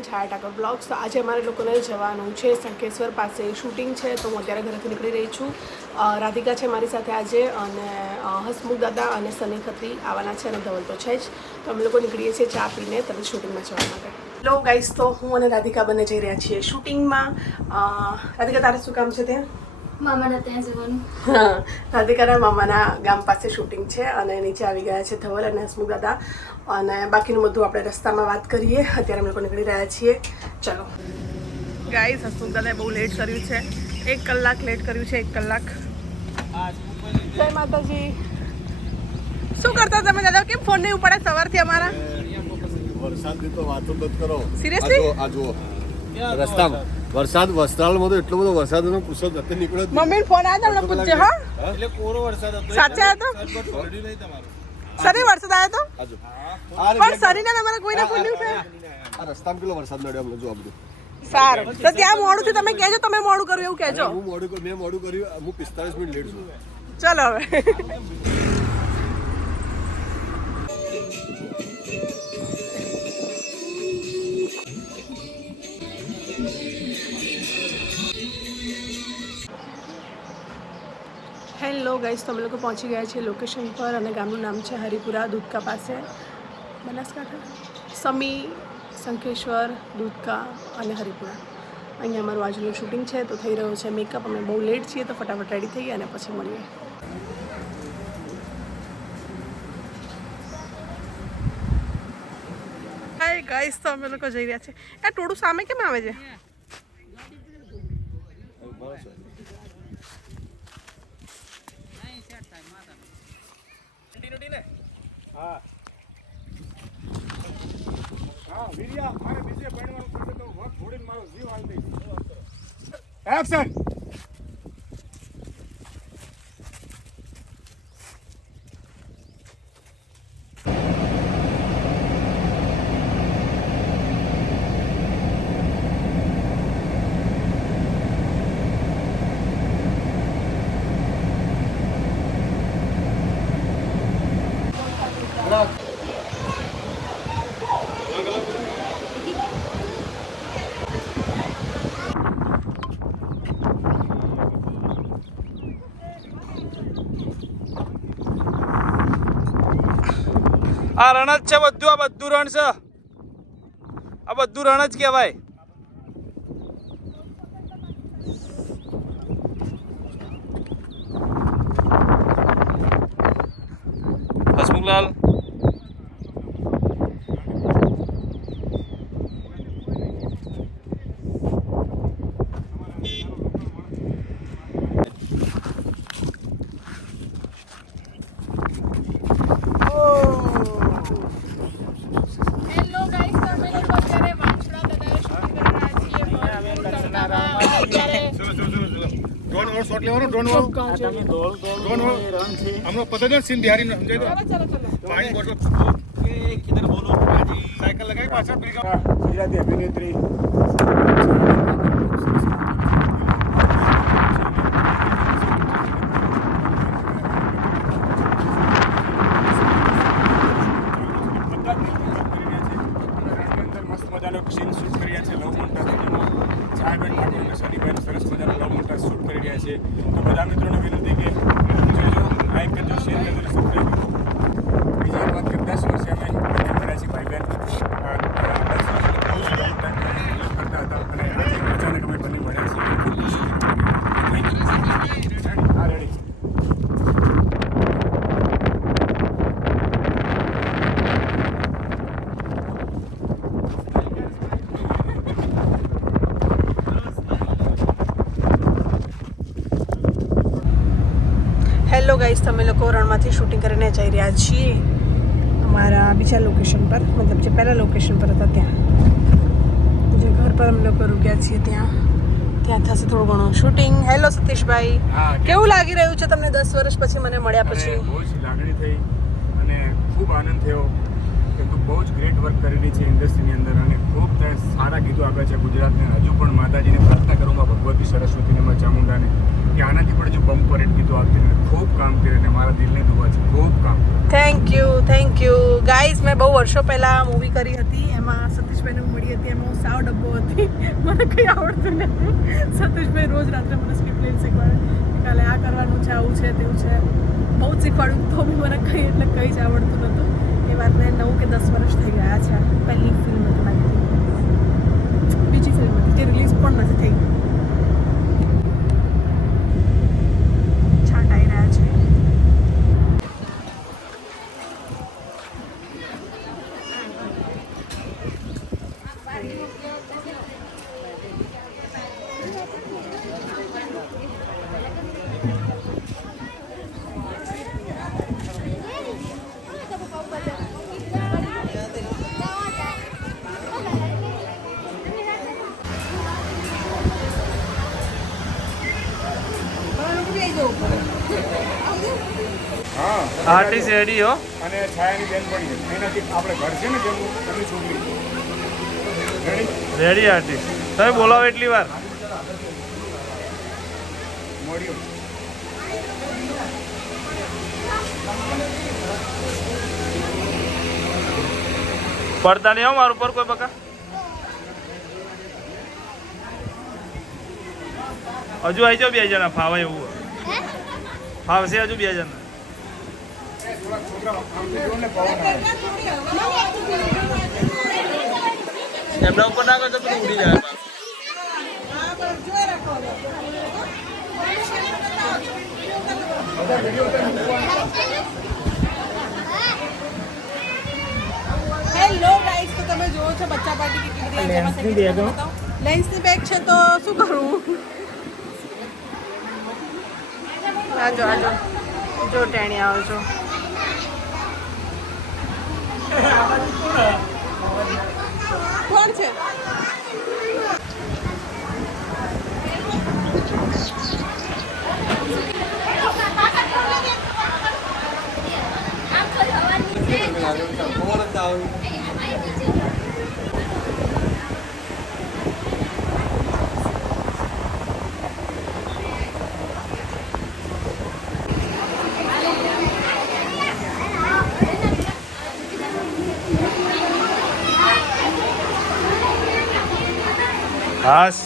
Channel છાયા Thakor blogs. તો આજે અમારે લોકોને જવાનું છે શંખેશ્વર પાસે, શૂટિંગ છે. તો હું અત્યારે ઘરેથી નીકળી રહી છું. રાધિકા છે મારી સાથે આજે, અને હસમુખ દાદા અને સની ખત્રી આવવાના છે, અને ધવલ તો છે જ. તો અમે લોકો નીકળીએ છીએ ચા પીને તરત શૂટિંગમાં જવા માટે. હેલો ગાઈસ, તો હું અને રાધિકા બંને જઈ રહ્યા છીએ શૂટિંગમાં. રાધિકા, તારે શું કામ છે ત્યાં? મામાના ત્યાં જવાનું. હા, રાધિકાના મામાના ગામ પાસે શૂટિંગ છે, અને નીચે આવી ગયા છે ધવલ અને હસમુખ દાદા, અને બાકીનું બધું આપણે રસ્તામાં વાત કરીએ. અત્યારે અમે લોકો નીકળી રહ્યા છીએ. ચલો ગાઈસ, હસમુખ દાદાએ બહુ લેટ કર્યું છે, 1 કલાક લેટ કર્યું છે. 1 કલાક. જય માતાજી. શું કરતા તમે દાદા? કેમ ફોન નહીં ઉપાડે સવારથી અમારા? વરસાદની તો વાતો બંધ કરો. સિરિયસલી? આ જુઓ રસ્તામાં વરસાદ, વસ્ત્રાલમાં તો એટલો બધો વરસાદનો પુસ્તક અત્યારે નીકળ્યો જ નહીં. મમ્મીને ફોન આવ્યો તમને પૂછજે. હા, એટલે કોરો વરસાદ હતો. સાચા હતો પલડી નહીં તમારો. સરી વરસાદ આવ્યો તો, આ જુઓ. પણ સરીના તમારા કોઈને ફોન નહીં ઉઠાયો. આ રસ્તામાં કેટલો વરસાદ નડ્યો અમને, જો આ બધું. સારું, તો ત્યાં મોડું થયું. તમે કહેજો તમે મોડું કર્યું એવું કહેજો. મેં મોડું કર્યું. હું 45 મિનિટ લેટ છું. ચલો હવે. હેલો ગાઈસ, તો અમે લોકો પહોંચી ગયા છીએ લોકેશન પર, અને ગામનું નામ છે હરિપુરા, દૂધકા પાસે, બનાસકાંઠા. સમી, શંખેશ્વર, દૂધકા અને હરિપુરા. અહીંયા અમારું આજનું શૂટિંગ છે. તો થઈ રહ્યો છે મેકઅપ. અમે બહુ લેટ છીએ, તો ફટાફટ રેડી થઈએ અને પછી મળીએ. હાય ગાઈસ, તો અમે લોકો જઈ રહ્યા છીએ. આ ટોળું સામે કેમ આવે છે? એક્શન. આ રણ જ છે બધું. આ બધું રણ છે. આ બધું રણ જ કહેવાય. હસમુખલાલ, पता सीन बिहारी में समझे पानी बोतल किधर बोलो साइकिल लगाई पाछा गुजराती अभिनेत्री मस्त मजानो सीन शूट કર્યા છે. લવ મોન્ટાજ છાયાબેન ઠાકોર અને સનીબેન સરસ મજાનો લવ મોન્ટાજ શૂટ કરી રહ્યા છે. તો બધા મિત્રોને વિનંતી કે જોજો, લાઈક કરજો, શેર કરજો, સબસ્ક્રાઈબ કરજો. બીજી એક વાત કે 10 વર્ષે અમે મળ્યા છીએ ભાઈ બહેન. 10 વર્ષ બહુ જ લોંગ ટાઈમ કરતા હતા, અને આજે અચાનક અમે બંને મળ્યા છીએ. હા, રેડી. હેલો ગાઈસ, તમે લોકો રણમાંથી શૂટિંગ કરીને જઈ રહ્યા છીએ અમારા બીજા લોકેશન પર, મતલબ જે પહેલા લોકેશન પર હતા ત્યાં, જે ઘર પર અમે લોકો રૂક્યા છીએ ત્યાં થશે થોડું ઘણું શૂટિંગ. હેલો સતીશભાઈ, કેવું લાગી રહ્યું છે તમને 10 વર્ષ પછી મને મળ્યા પછી? બહુ જ લાગણી થઈ અને ખૂબ આનંદ થયો કે તું બહુ જ ગ્રેટ વર્ક કરેલી છે ઇન્ડસ્ટ્રીની અંદર, અને ખૂબ તે સારા ગીતો આપ્યા છે ગુજરાતને. હજુ પણ માતાજીને પ્રાર્થના કરું, ભગવતી સરસ્વતીને, માં ચામુંડાને, કે આનાથી પણ જો બમ્પર હિટ ગીતો આપતી, ખૂબ કામ કરે, અને મારા દિલને દુઆ છે, ખૂબ કામ. Thank you guys. ગાઈઝ મેં બહુ વર્ષો પહેલાં મૂવી કરી હતી, એમાં સતીશભાઈને મળી હતી, એમાં હું સાવ ડબ્બો હતી, મને કંઈ આવડતું નથી. સતીશભાઈ રોજ રાત્રે મને સ્ક્રિપ્ટ લઈને શીખવાડે, કાલે આ કરવાનું છે, આવું છે, તેવું છે, બહુ જ શીખવાડ્યું. તો બી મને કંઈ જ આવડતું નહોતું. એ વાતને 9 કે 10 વર્ષ થઈ ગયા છે. પહેલી ફિલ્મ હતી મારી, બીજી ફિલ્મ હતી જે રિલીઝ પણ નથી થઈ. છાંટાઈ રહ્યા છે. હા આર્ટિસ્ટ રેડી હો. અને છાયાની બેન પણ છે એનાથી આપણે ઘર છે ને જેવું એમની છોકરી રેડી રેડી આર્ટિસ્ટ. તમે બોલાવો એટલી વાર. મળ્યો પડતા નહીં હો મારું પર કોઈ બકા. હજુ આવી જાઓ 2 જણા, ફાવે એવું હોય. ફાવશે હજુ 2 જણા. છોકરા આમથી જો ને પવન આવે એમના ઉપર ના કરતો પેલું ઉડી જાય. બધા વિડીયો હેલો ગાઈસ, તો તમે જોવો છો બચ્ચા પાર્ટી કેટલી બધી લેન્સની બેગ છે. તો શું કરું? આજો જો ટેણી આવો છો. કોણ છે? હાસ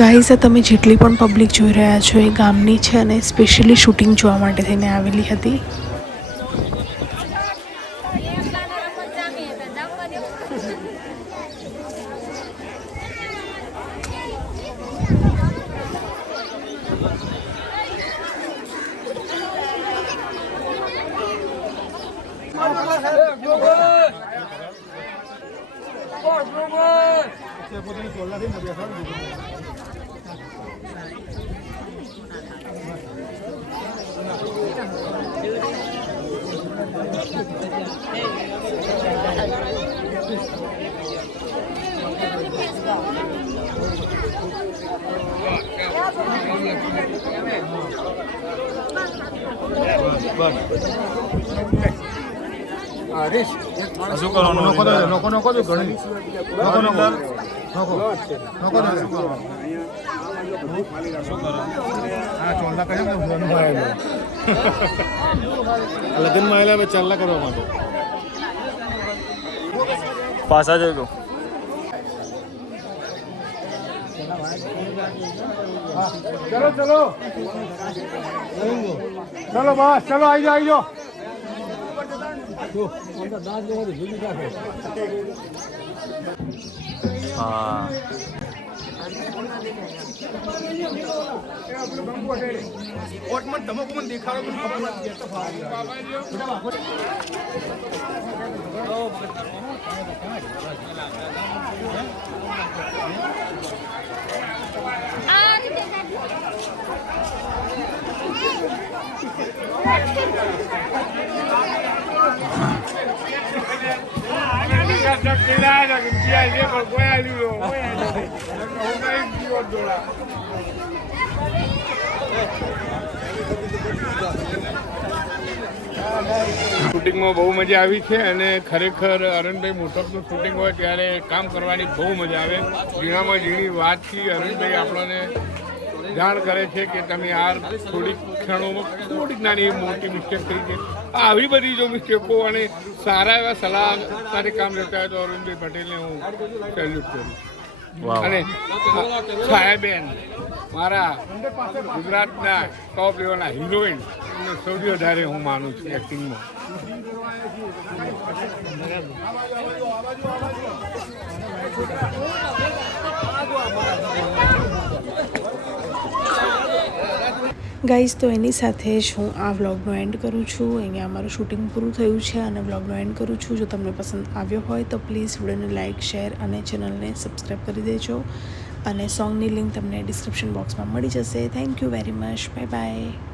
ગાઈઝ, તમે જેટલી પણ પબ્લિક જોઈ રહ્યા છો એ ગામની છે અને સ્પેશિયલી શૂટિંગ જોવા માટે થઈને આવેલી હતી. શું કરવાનું? નોકો દો ઘણી લગ્નમાં આવેલા ચાલલા કરવા માટે પાછા જઈ દો. ચલો ચલો ચલો બસ ચલો આવી જાઓ હા શૂટિંગમાં બહુ મજા આવી છે અને ખરેખર અરણભાઈ મોટપનું શૂટિંગ હોય ત્યારે કામ કરવાની બહુ મજા આવે. ઝીણામાં ઝીણી વાતથી અરણભાઈ આપણને જાણ કરે છે કે તમે આ થોડીક ક્ષણોમાં થોડીક નાની મોટી મિસ્ટેક કરી છે. આવી બધી જો મિસ્ટેકો અને સારા એવા સલાહ સાથે કામ લેતા હોય તો અરવિંદભાઈ પટેલને હું સેલ્યુટ કરું. અને સાહેબેન મારા ગુજરાતના ટોપ લેવલના હિરોઈન એમને સૌથી વધારે હું માનું છું એક્ટિંગમાં. ગાઈઝ તો એની સાથે જ હું આ વ્લોગનો એન્ડ કરું છું. અહીંયા અમારું શૂટિંગ પૂરું થયું છે અને વ્લોગનો એન્ડ કરું છું. જો તમને પસંદ આવ્યો હોય તો પ્લીઝ વિડીયોને લાઇક શેર અને ચેનલને સબસ્ક્રાઈબ કરી દેજો અને સોંગની લિંક તમને ડિસ્ક્રિપ્શન બોક્સમાં મળી જશે. Thank you very much. Bye bye.